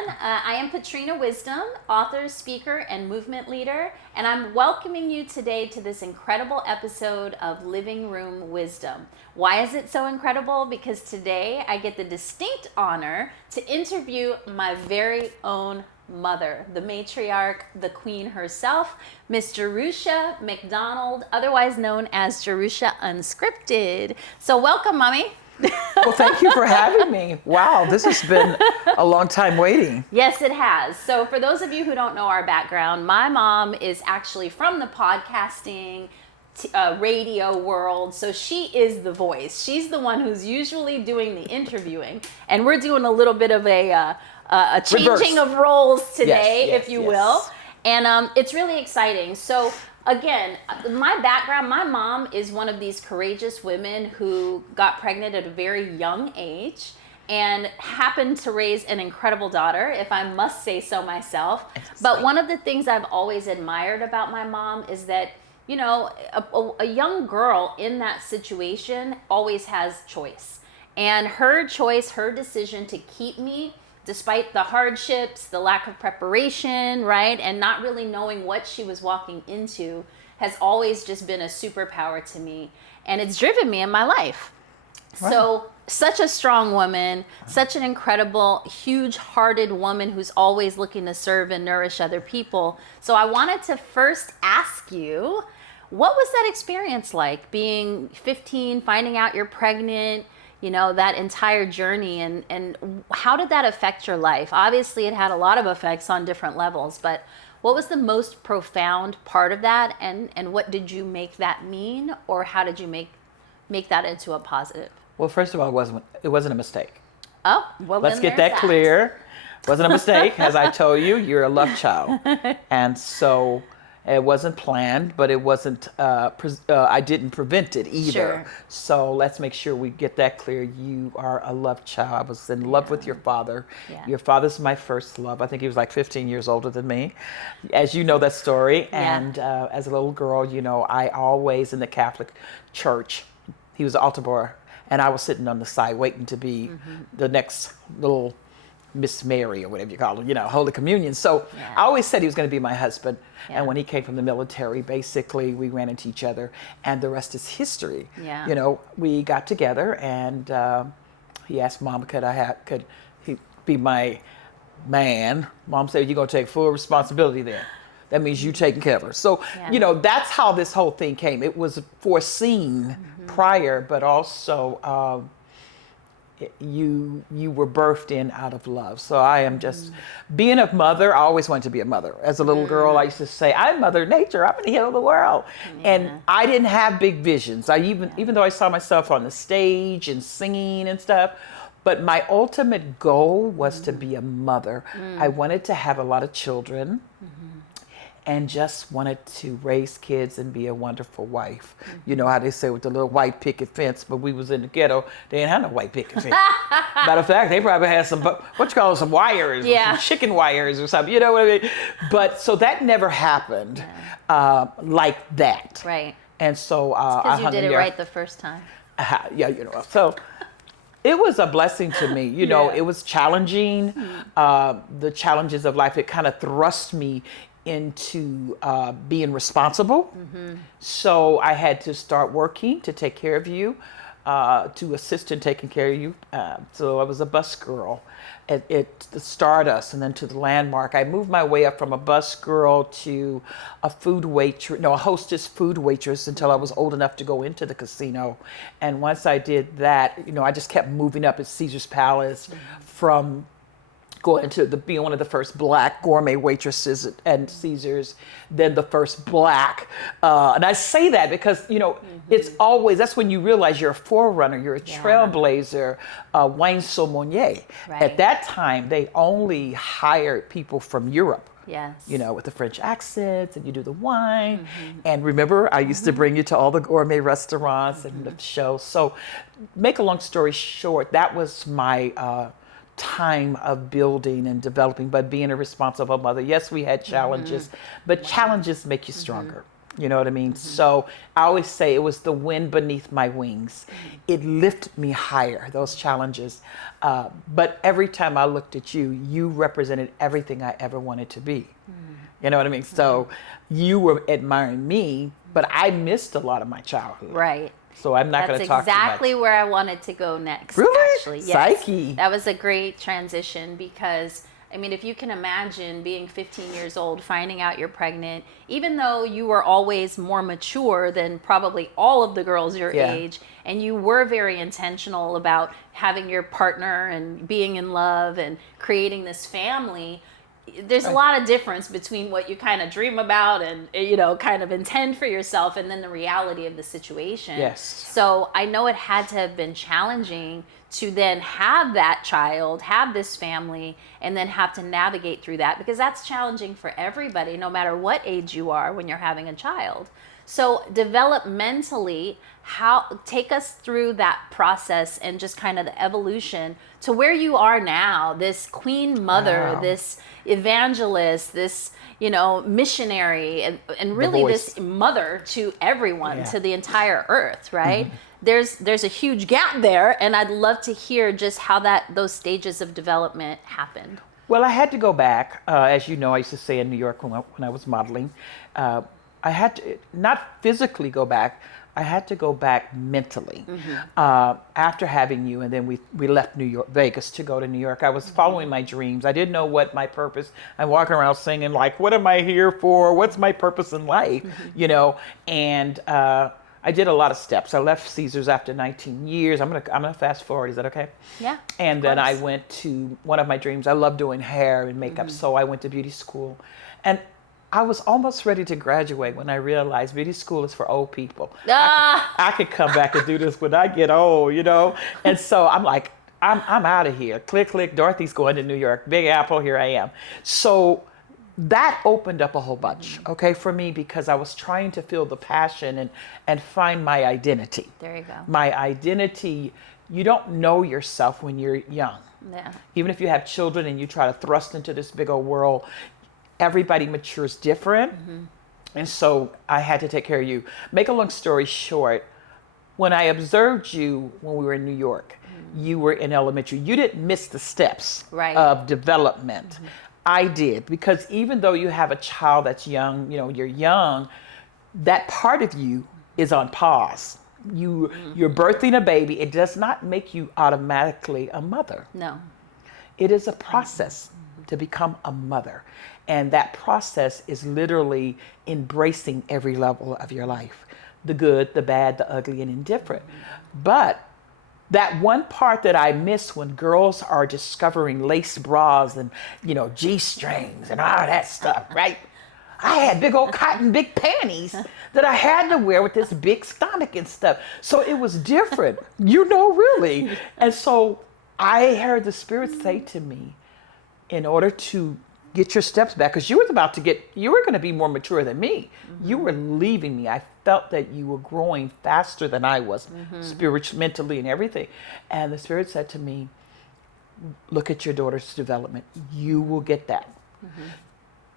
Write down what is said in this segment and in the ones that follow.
everyone. I am Patrina Wisdom, author, speaker, and movement leader, and I'm welcoming you today to this incredible episode of Living Room Wisdom. Why is it so incredible? Because today I get the distinct honor to interview my very own mother, the matriarch, the queen herself, Miss Jerushia McDonald, otherwise known as Jerushia Unscripted. So welcome, Mommy. Well, thank you for having me. Wow, this has been a long time waiting. Yes, it has. So for those of you who don't know our background, my mom is actually from the podcasting radio world. So she is the voice. She's the one who's usually doing the interviewing. And we're doing a little bit of a changing of roles today, yes, if you will. And it's really exciting. So again, my background, my mom is one of these courageous women who got pregnant at a very young age and happened to raise an incredible daughter, if I must say so myself. But one of the things I've always admired about my mom is that, you know, a young girl in that situation always has choice. And her choice, her decision to keep me, despite the hardships, the lack of preparation, right, and not really knowing what she was walking into, has always just been a superpower to me. And it's driven me in my life. Right. So, such a strong woman, such an incredible, huge-hearted woman who's always looking to serve and nourish other people. So I wanted to first ask you, what was that experience like, being 15, finding out you're pregnant, you know, that entire journey, and how did that affect your life? Obviously, it had a lot of effects on different levels, but what was the most profound part of that, and what did you make that mean, or how did you make that into a positive? Well, first of all, it wasn't a mistake. Oh, well, let's get that clear. It wasn't a mistake. As I told you, you're a love child. And so it wasn't planned, but it wasn't, I didn't prevent it either. Sure. So let's make sure we get that clear. You are a love child. I was in love with your father. Yeah. Your father's my first love. I think he was like 15 years older than me, as you know that story. Yeah. And as a little girl, you know, I always in the Catholic Church, he was an altar boy, and I was sitting on the side waiting to be the next little Miss Mary or whatever you call her, you know, Holy Communion. So I always said he was going to be my husband. And when he came from the military, basically we ran into each other, and the rest is history. Yeah. You know, we got together, and he asked Mom, could he be my man? Mom said, you're going to take full responsibility there. That means you taking care of her. So, you know, that's how this whole thing came. It was foreseen prior, but also you were birthed in out of love. So I am just being a mother. I always wanted to be a mother. As a little girl, I used to say, I'm Mother Nature. I'm going to heal the world. And I didn't have big visions. Even though I saw myself on the stage and singing and stuff, but my ultimate goal was to be a mother. I wanted to have a lot of children. And just wanted to raise kids and be a wonderful wife. You know how they say with the little white picket fence, but we was in the ghetto, they didn't have no white picket fence. Matter of fact, they probably had some, some wires, some chicken wires or something, you know what I mean? But so that never happened like that. Right. And so because you did it right the first time. Yeah, you know, so it was a blessing to me. You know, it was challenging. The challenges of life, it kind of thrust me into being responsible. So I had to start working to take care of you, to assist in taking care of you. So I was a bus girl at the Stardust, and then to the Landmark. I moved my way up from a bus girl to a hostess food waitress until I was old enough to go into the casino. And once I did that, you know, I just kept moving up at Caesar's Palace from going to being one of the first Black gourmet waitresses at Caesars, then the first Black. And I say that because, you know, it's always, that's when you realize you're a forerunner, you're a trailblazer, wine sommelier. Right. At that time, they only hired people from Europe. Yes. You know, with the French accents, and you do the wine. And remember, I used to bring you to all the gourmet restaurants and the shows. So make a long story short, that was my time of building and developing, but being a responsible mother. Yes, we had challenges, but challenges make you stronger. You know what I mean? So I always say it was the wind beneath my wings. It lifted me higher, those challenges. But every time I looked at you, you represented everything I ever wanted to be. You know what I mean? So you were admiring me, but I missed a lot of my childhood. Right. So I'm not going to talk That's exactly too much. where I wanted to go next. Really? Actually, yes. Psyche. That was a great transition because, I mean, if you can imagine being 15 years old, finding out you're pregnant, even though you were always more mature than probably all of the girls your age, and you were very intentional about having your partner and being in love and creating this family, there's a lot of difference between what you kind of dream about and, you know, kind of intend for yourself and then the reality of the situation. Yes. So I know it had to have been challenging to then have that child, have this family, and then have to navigate through that, because that's challenging for everybody, no matter what age you are when you're having a child. So developmentally, take us through that process and just kind of the evolution to where you are now, this queen mother, this evangelist, this, you know, missionary, and really this mother to everyone, to the entire earth, right? There's a huge gap there, and I'd love to hear just how those stages of development happened. Well, I had to go back. As you know, I used to say in New York when I was modeling, I had to not physically go back. I had to go back mentally after having you, and then we left Vegas to go to New York. I was following my dreams. I didn't know what my purpose. I'm walking around singing like, "What am I here for? What's my purpose in life?" You know, and I did a lot of steps. I left Caesars after 19 years. I'm gonna fast forward. Is that okay? Yeah. And then I went to one of my dreams. I love doing hair and makeup, so I went to beauty school, and I was almost ready to graduate when I realized beauty school is for old people. I could come back and do this when I get old, you know? And so I'm like, I'm out of here. Click, click, Dorothy's going to New York. Big Apple, here I am. So that opened up a whole bunch, okay, for me, because I was trying to feel the passion and find my identity. There you go. My identity, you don't know yourself when you're young. Yeah. Even if you have children and you try to thrust into this big old world, everybody matures different. And so I had to take care of you. Make a long story short, when I observed you when we were in New York, you were in elementary. You didn't miss the steps of development. I did, because even though you have a child that's young, you know, you're young, that part of you is on pause. You're birthing a baby. It does not make you automatically a mother. No. It is a process to become a mother. And that process is literally embracing every level of your life, the good, the bad, the ugly, and indifferent. But that one part that I miss when girls are discovering lace bras and, you know, G-strings and all that stuff, right? I had big old cotton, big panties that I had to wear with this big stomach and stuff. So it was different, you know, really. And so I heard the Spirit say to me, in order to get your steps back, because you were going to be more mature than me. You were leaving me. I felt that you were growing faster than I was, spiritually, mentally, and everything. And the Spirit said to me, look at your daughter's development. You will get that.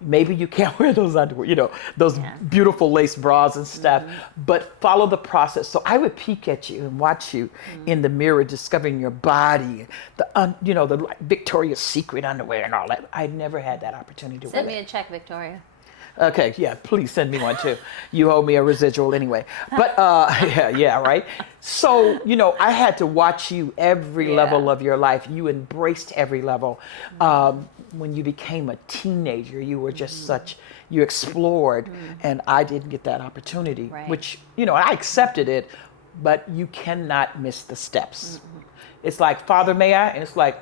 Maybe you can't wear those underwear, you know, those beautiful lace bras and stuff, but follow the process. So I would peek at you and watch you in the mirror, discovering your body, the Victoria's Secret underwear and all that. I never had that opportunity to wear. Send me a check, Victoria. Okay, yeah, please send me one too. You owe me a residual anyway. But yeah, right? So, you know, I had to watch you every level of your life. You embraced every level. When you became a teenager, you were just you explored, and I didn't get that opportunity, which, you know, I accepted it, but you cannot miss the steps. It's like, Father, may I? And it's like,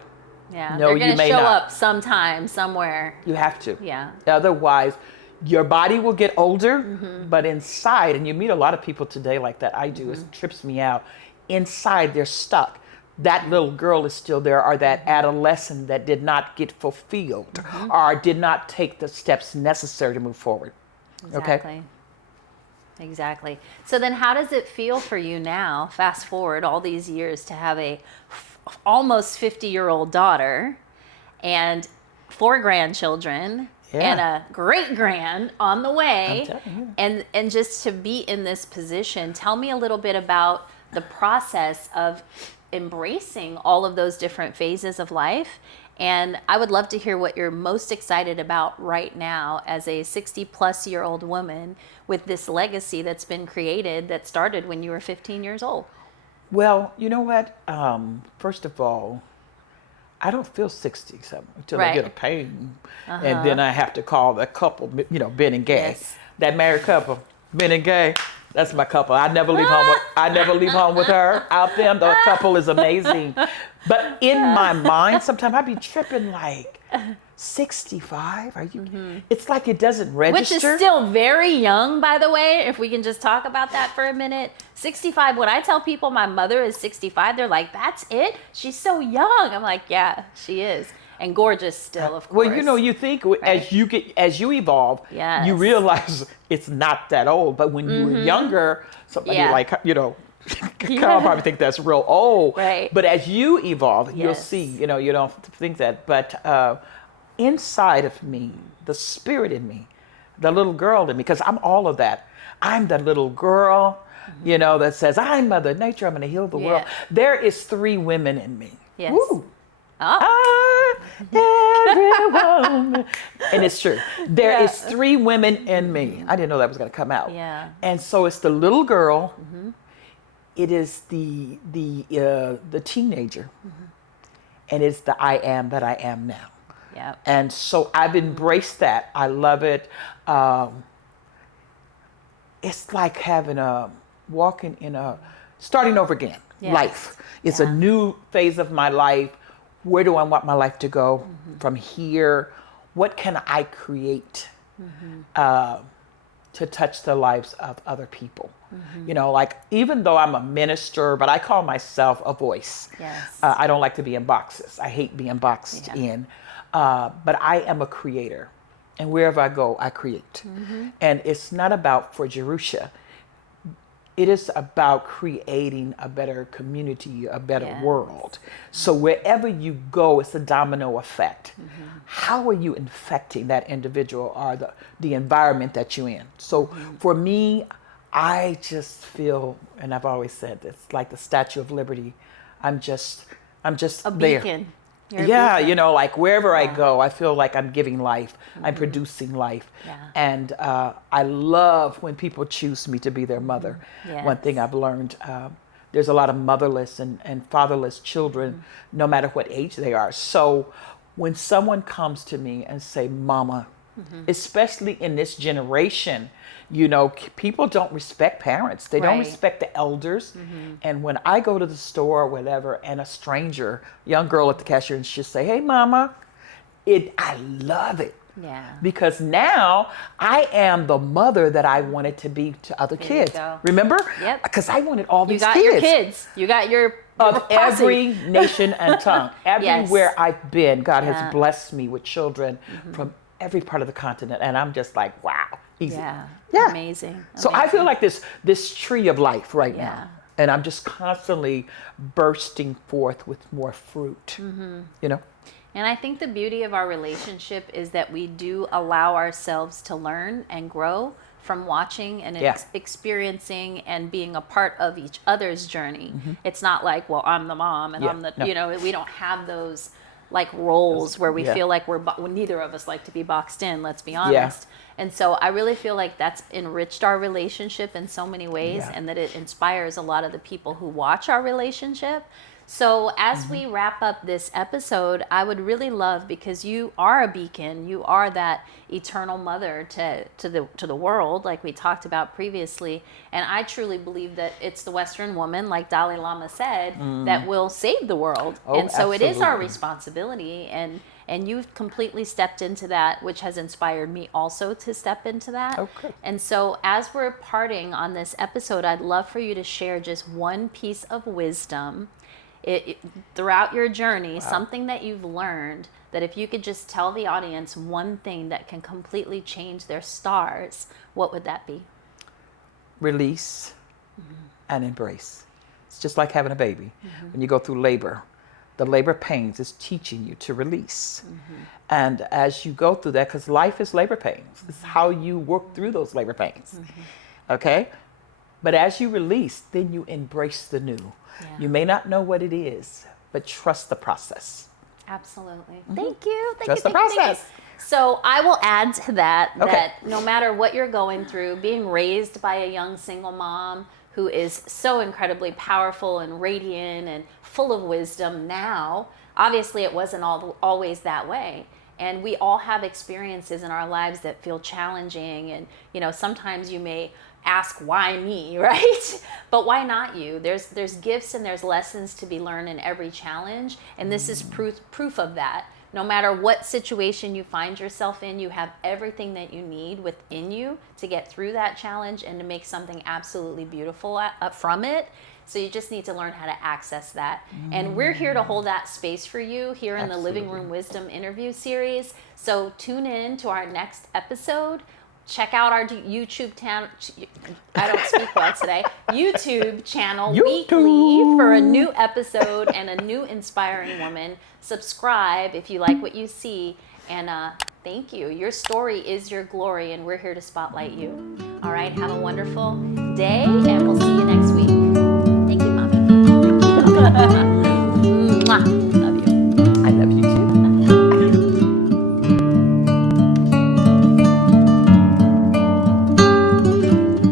no, you may not. They're going to show up sometime, somewhere. You have to. Yeah. Otherwise, your body will get older, but inside, and you meet a lot of people today like that, I do, it trips me out. Inside, they're stuck. That little girl is still there, or that adolescent that did not get fulfilled, or did not take the steps necessary to move forward. Exactly. Okay? Exactly. So then how does it feel for you now, fast forward all these years, to have a almost 50-year-old daughter and 4 grandchildren and a great grand on the way. I'm telling you. And just to be in this position, tell me a little bit about the process of embracing all of those different phases of life. And I would love to hear what you're most excited about right now as a 60-plus-year-old woman with this legacy that's been created that started when you were 15 years old. Well, you know what? First of all, I don't feel 67 until I get a pain. And then I have to call the couple, Ben and Gay. Yes. That married couple, Ben and Gay. That's my couple. I never leave home with her. Out there, the couple is amazing. But in my mind, sometimes I be tripping like 65. Are you? It's like it doesn't register. Which is still very young, by the way. If we can just talk about that for a minute. 65. When I tell people my mother is 65, they're like, "That's it? She's so young." I'm like, "Yeah, she is." And gorgeous still, of course. Well, you think as you evolve, you realize it's not that old. But when you were younger, somebody Carl probably think that's real old. Right. But as you evolve, you'll see, you don't think that. But inside of me, the spirit in me, the little girl in me, because I'm all of that. I'm the little girl, that says, "I'm Mother Nature. I'm going to heal the world." There is 3 women in me. Yes. Woo. Oh. Everyone. And it's true. There is 3 women in me. I didn't know that was going to come out. Yeah. And so it's the little girl. It is the teenager. And it's the I am that I am now. Yeah. And so I've embraced that. I love it. It's like having starting over again. Yes. Life. It's a new phase of my life. Where do I want my life to go from here? What can I create to touch the lives of other people? Like even though I'm a minister, but I call myself a voice. Yes. I don't like to be in boxes. I hate being boxed in. But I am a creator. And wherever I go, I create. And it's not about for Jerushia. It is about creating a better community, a better world. So wherever you go, it's a domino effect. How are you infecting that individual or the environment that you're in? So for me, I just feel, and I've always said this, like the Statue of Liberty. I'm just A there. beacon. Yeah, like wherever I go, I feel like I'm giving life. I'm producing life. Yeah. And I love when people choose me to be their mother. Yes. One thing I've learned, there's a lot of motherless and fatherless children, no matter what age they are. So when someone comes to me and say, "Mama," especially in this generation, people don't respect parents. They don't respect the elders. And when I go to the store or whatever, and a stranger, young girl at the cashier, and she'll say, "Hey, Mama," I love it. Yeah. Because now I am the mother that I wanted to be to other kids. go. Remember? Yep. Because I wanted all You these got kids. your kids. You got your Of posse. every nation and tongue. Everywhere I've been, God has blessed me with children from every part of the continent. And I'm just like, wow, easy. Yeah. Amazing. So I feel like this tree of life right now. And I'm just constantly bursting forth with more fruit, And I think the beauty of our relationship is that we do allow ourselves to learn and grow from watching and experiencing and being a part of each other's journey. It's not like, well, I'm the mom and I'm the, we don't have those like roles where we feel like neither of us like to be boxed in, let's be honest. And so I really feel like that's enriched our relationship in so many ways and that it inspires a lot of the people who watch our relationship. So as we wrap up this episode, I would really love, because you are a beacon, you are that eternal mother to the world, like we talked about previously. And I truly believe that it's the Western woman, like Dalai Lama said, that will save the world. And so it is our responsibility. And you've completely stepped into that, which has inspired me also to step into that. Okay. And so as we're parting on this episode, I'd love for you to share just one piece of wisdom throughout your journey, something that you've learned, that if you could just tell the audience one thing that can completely change their stars, what would that be? Release and embrace. It's just like having a baby. When you go through labor, The labor pains is teaching you to release. And as you go through that, because life is labor pains, it's how you work through those labor pains. Okay? But as you release, then you embrace the new. Yeah. You may not know what it is, but trust the process. Absolutely. Thank you. Trust the process. So I will add to that, Okay. that no matter what you're going through, being raised by a young single mom who is so incredibly powerful and radiant and full of wisdom now, obviously it wasn't always that way. And we all have experiences in our lives that feel challenging. And, you know, sometimes you may ask, why me, right? But why not you? There's gifts and there's lessons to be learned in every challenge. And this is proof of that. No matter what situation you find yourself in, you have everything that you need within you to get through that challenge and to make something absolutely beautiful from it. So you just need to learn how to access that. And we're here to hold that space for you here in the Living Room Wisdom interview series. So tune in to our next episode. Check out our YouTube channel. I don't speak well today. YouTube channel weekly for a new episode and a new inspiring woman. Subscribe if you like what you see. And thank you. Your story is your glory, and we're here to spotlight you. All right. Have a wonderful day, and we'll see you next week.